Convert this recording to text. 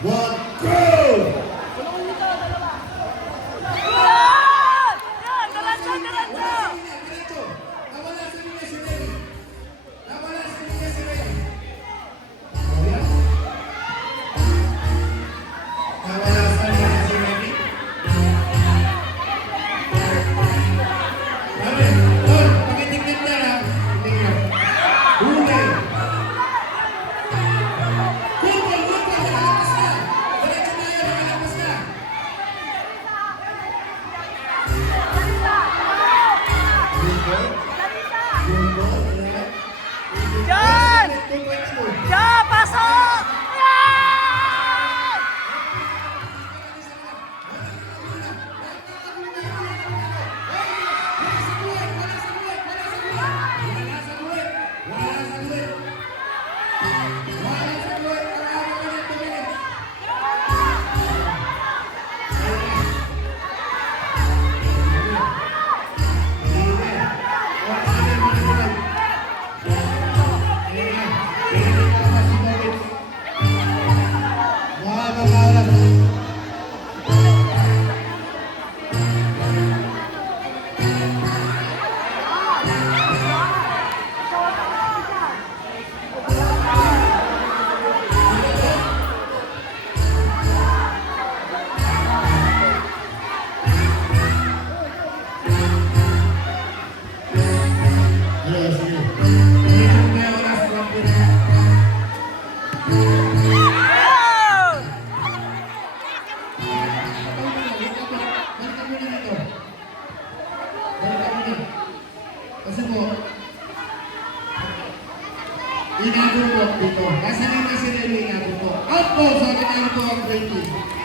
One, go! Yan! Yan! Pasok! Yan! Kasi po, inabot po dito. Nasa nang si Rene inabot po. Out po, sabi na po ang 20.